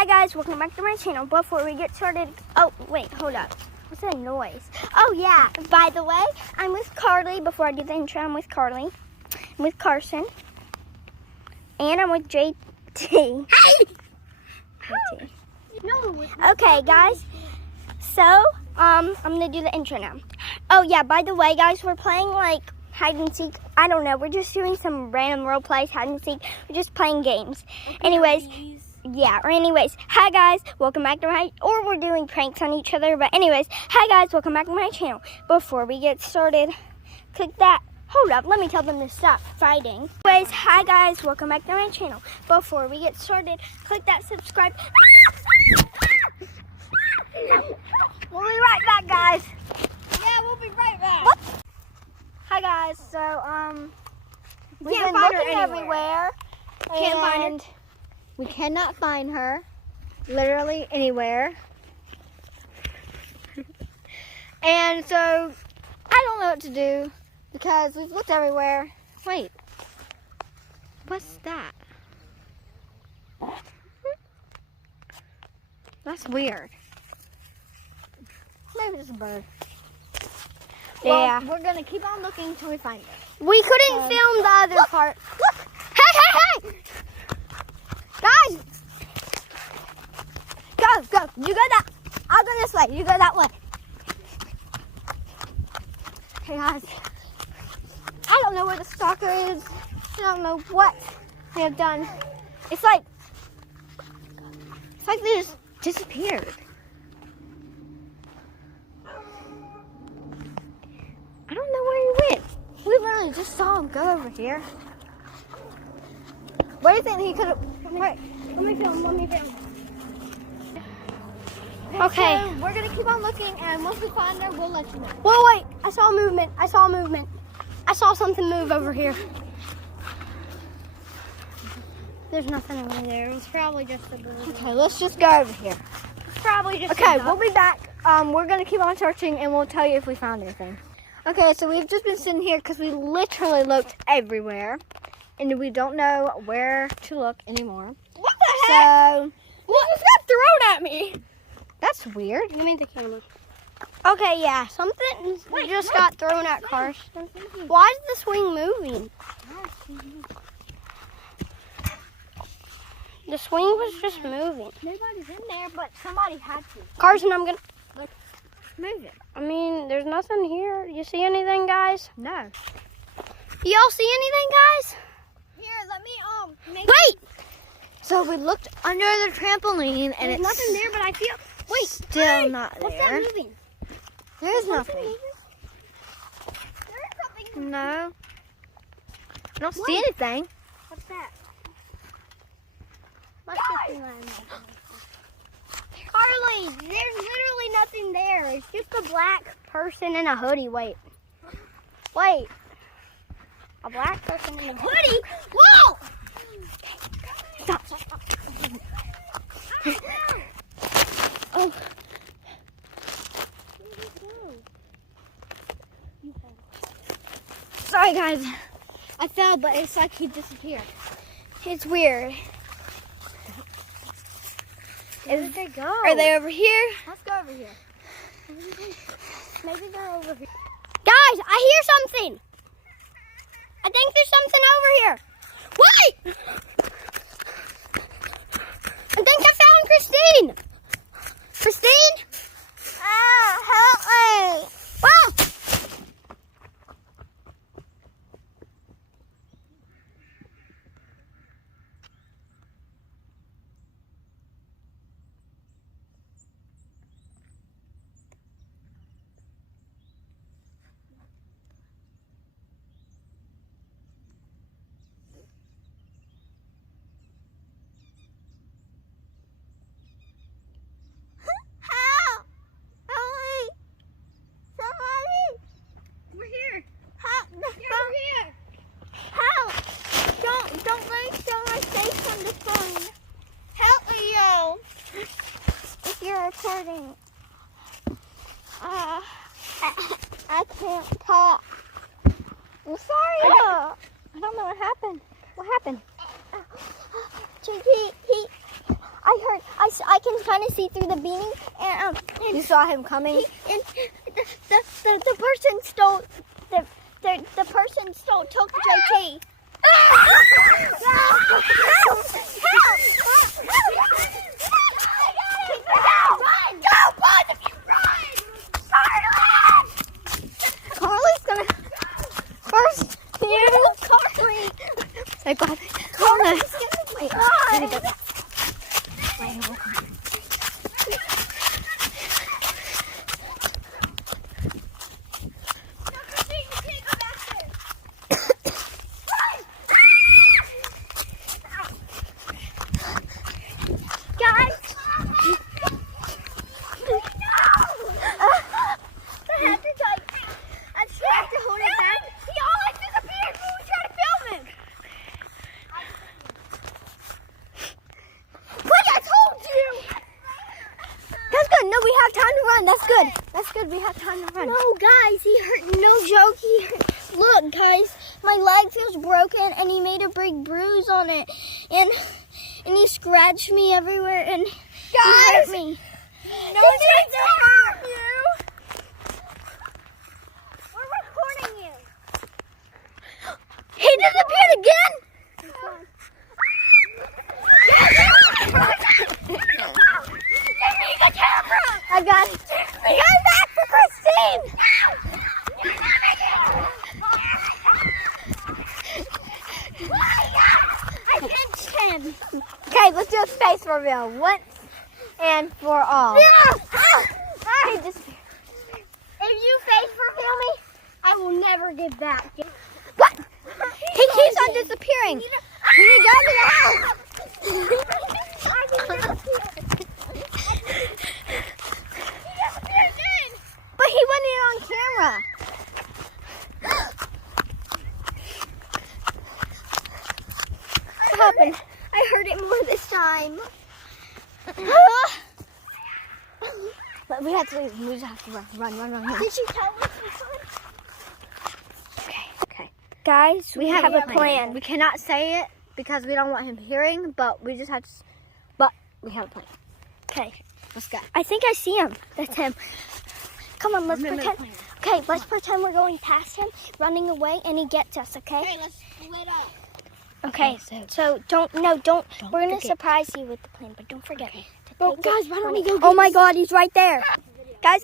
Hi guys, welcome back to my channel. Before we get started, oh wait, hold up. What's that noise? Oh yeah, by the way, I'm with Carly. Before I do the intro, I'm with Carly. I'm with Carson. And I'm with JT. Hey! JT. No. Okay guys, so I'm gonna do the intro now. Oh yeah, by the way guys, we're playing like hide and seek. I don't know, we're just doing some random role plays, hide and seek. We're just playing games. Okay, anyways, hi guys, welcome back to my, or we're doing pranks on each other, but anyways, hi guys, welcome back to my channel. Before we get started, click that, hold up, let me tell them to stop fighting. Anyways, hi guys, welcome back to my channel. Before we get started, click that subscribe. We'll be right back, guys. Yeah, we'll be right back. What? Hi guys, so we've been looking everywhere. Can't find her. We cannot find her, literally anywhere. And so, I don't know what to do because we've looked everywhere. Wait, what's that? That's weird. Maybe it's a bird. Yeah. Well, we're gonna keep on looking until we find her. We couldn't film the other part. Look! Hey! Guys! Go! You go that. I'll go this way. You go that way. Hey guys. I don't know where the stalker is. I don't know what they have done. It's like they just disappeared. I don't know where he went. We literally just saw him go over here. Where do you think he could have? Wait, let me film. Okay. So we're gonna keep on looking, and once we find her, we'll let you know. Whoa, wait, I saw movement. I saw something move over here. There's nothing over there. It was probably just a bird. Okay, let's just go over here. It's probably just Okay, a duck. we'll be back. We're gonna keep on searching, and we'll tell you if we found anything. Okay, so we've just been sitting here because we literally looked everywhere, and we don't know where to look anymore. What the heck? So, What just got thrown at me? that's weird. Give me the camera. Okay, yeah, something just got thrown at Carson. Why is the swing moving? The swing was just moving. Nobody's in there, but somebody had to. Carson, I'm gonna Move it. I mean, there's nothing here. You see anything, guys? No. Y'all see anything, guys? Here, let me Wait! So we looked under the trampoline, and There's it's nothing there, but I feel. Wait, still not there. What's that moving? There's nothing. There is something. No. I don't see anything. What's that? Carly, there's literally nothing there. It's just a black person in a hoodie. Wait. A black person in a hoodie? Whoa! Stop. Oh. Sorry, guys. I fell, but it's like he disappeared. It's weird. Where did they go? Are they over here? Let's go over here. Maybe they're over here. Guys, I hear something. I think there's something over here. Wait! I think I found Christine. Christine? Help me! Well. Recording. I can't talk. I'm sorry. I don't know what happened. What happened? I I can kind of see through the beanie, and You saw him coming? and the person stole the person took JT. Help! Run! Go, both of you, run! Carly's gonna first. Carly! Say bye. Carly's gonna run! That's good. That's good. We have time to run. No, guys, he hurt. No joke. He hurt. Look, guys, my leg feels broken, and he made a big bruise on it, and he scratched me everywhere, and he hurt me. No one's trying to harm you. We're recording you. He disappeared again. Give me the camera. I got it. We got it back for Christine. I pinched him. Okay, let's do a face reveal once and for all. He disappeared. If you face reveal me, I will never give back. What? He keeps on disappearing. We need to go to the house. But he wasn't on camera. What happened? I heard it more this time. But we have to leave. We just have to run. Did you tell us this one? Okay. Guys, We have a plan. We cannot say it because we don't want him hearing, but we just have to. But we have a plan. Okay. Let's go. I think I see him. That's him. Come on, let's Remember the pretend. plan. Okay, let's pretend we're going past him, running away, and he gets us, okay? let's split up. Okay, so don't. We're going to forget. surprise you with the plan, but don't forget. Okay. To Oh, take guys, it why don't from- we go Oh get my this- God, he's right there. Guys.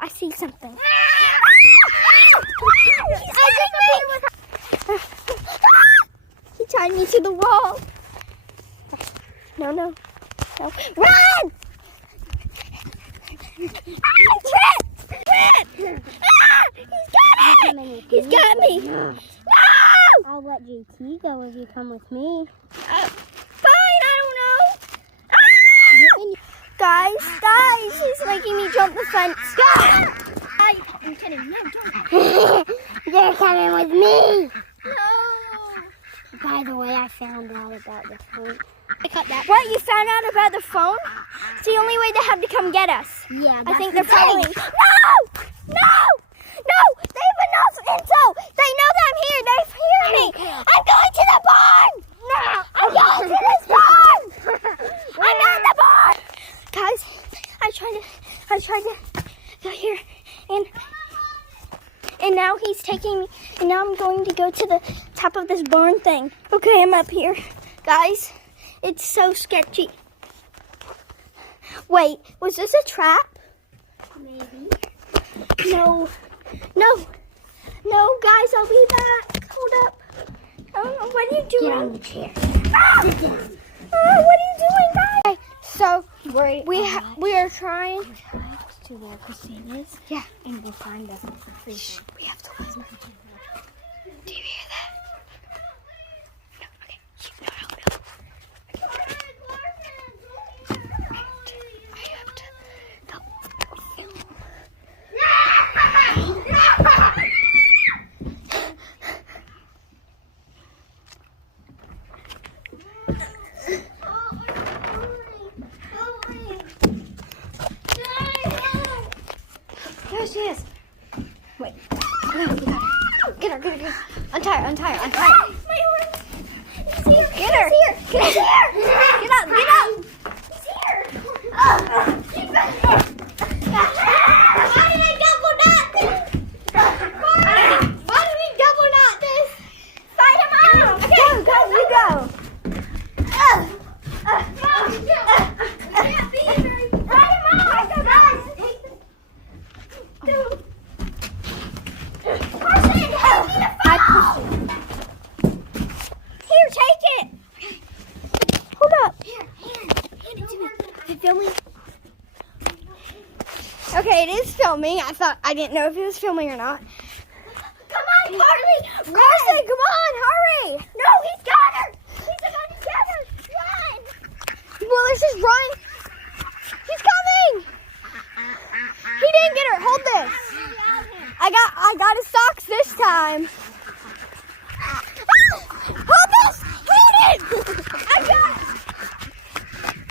I see something. He tied me to the wall. No. Run! Trip! He's got me! No! I'll let JT go if you come with me. Fine, I don't know. Guys, he's making me jump the fence. I'm kidding. No, don't. They're coming with me. No. By the way, I found out about the phone. I cut that. What, you found out about the phone? It's the only way they have to come get us. Yeah, I think they're following. No! They have enough info. They know that I'm here. They hear me. I'm going to the barn. No, I'm going to this barn. I'm at the barn. Guys, I tried to go here, and now he's taking me, and now I'm going to go to the top of this barn thing. Okay, I'm up here. Guys, it's so sketchy. Wait, was this a trap? Maybe. No, guys, I'll be back. Hold up. Oh, what are you doing? Get on the chair. Sit down. What are you doing, guys? Okay, so we are trying. To where Christine is. Yeah. And we'll find us. Shh, we have to whisper. Do you hear that? No, okay. No. I have to film. There she is. Wait. No, we got her. Get her. Untie her. My horse. He's here. Get her. He's here. Get up. filming? Okay, it is filming. I didn't know if it was filming or not. Come on, Carly! Carson, come on, hurry! No, he's got her! He's about to get her! Run! Well, let's just run. He's coming! He didn't get her. Hold this. I got his socks this time. Hold this! Hold it! I got it!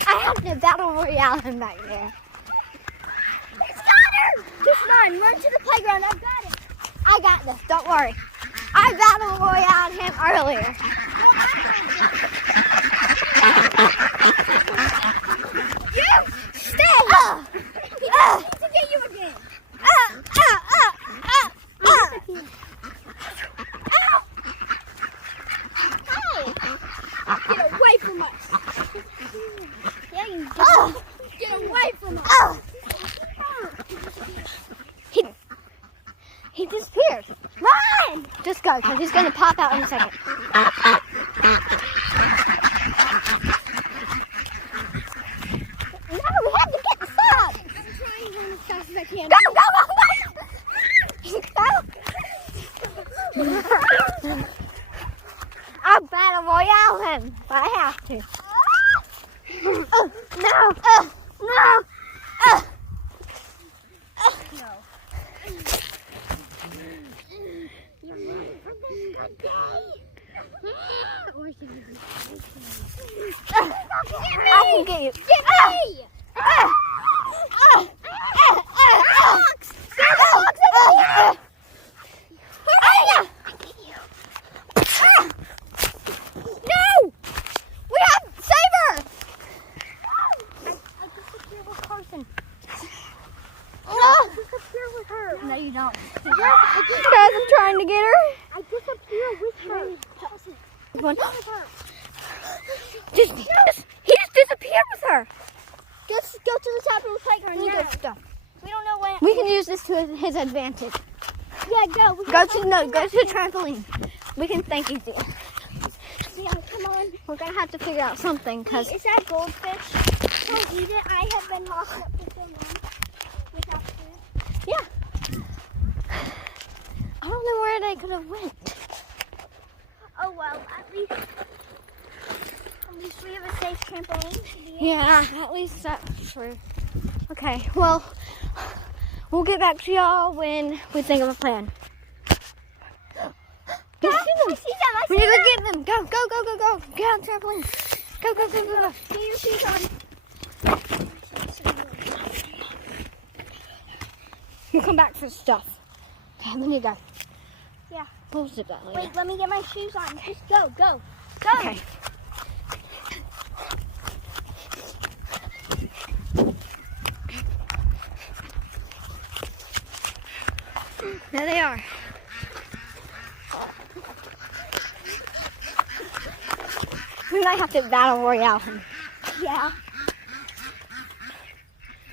I have to battle royale him back there. He's got her! Just run. Run to the playground. I've got it. I got this. Don't worry. I battle royale him earlier. You stay! He needs to get you again. Get away from us. Yeah, you get away from us. He disappeared. Run! Just go, because he's going to pop out in a second. No, we have to get the socks. I'm trying to run as fast as I can. Go! I'll battle royale him if I have to. No! No! You're ready for this good day? Or should you be I can get you. Get me! No! We have save her! I disappear with Carson. No! Disappear with her. No, you don't. Yes, Guys, I'm trying to get her. I disappear with her. Carson, One. with her. He just disappeared with her. Just go to the top of the playground We now. got stuff. We don't know when. We can use this to his advantage. Yeah, go. We Go to the trampoline. We can think easy. Yeah, come on. We're gonna have to figure out something because Is that goldfish? Don't eat it. I have been locked up for so long without food. yeah. I don't know where they could have went. Oh well, at least we have a safe trampoline. Yeah, at least that's true. Okay, well, we'll get back to y'all when we think of a plan. I see them. I We see need to them. get them. Go, go, go, go, go. Get on the trampoline. Go, go, go, go, go. Get your shoes on. We'll come back for stuff. Okay, we need to go. Yeah. We'll zip that later. Wait, let me get my shoes on. Just go, go, go. Okay. There they are. We might have to battle royale him. Yeah.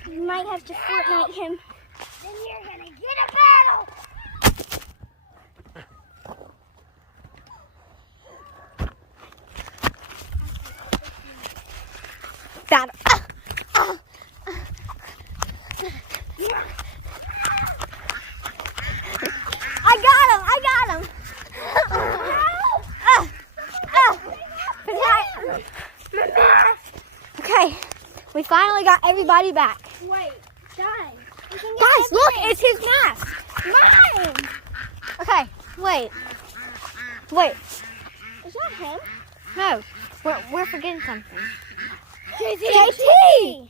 We might have to Fortnite him. Then you're gonna get a battle. Battle. I got him. Okay, we finally got everybody back. Wait, guys. We can get Guys, look, everything. it's his mask. Mine. Okay, wait. Is that him? No, we're forgetting something. JT.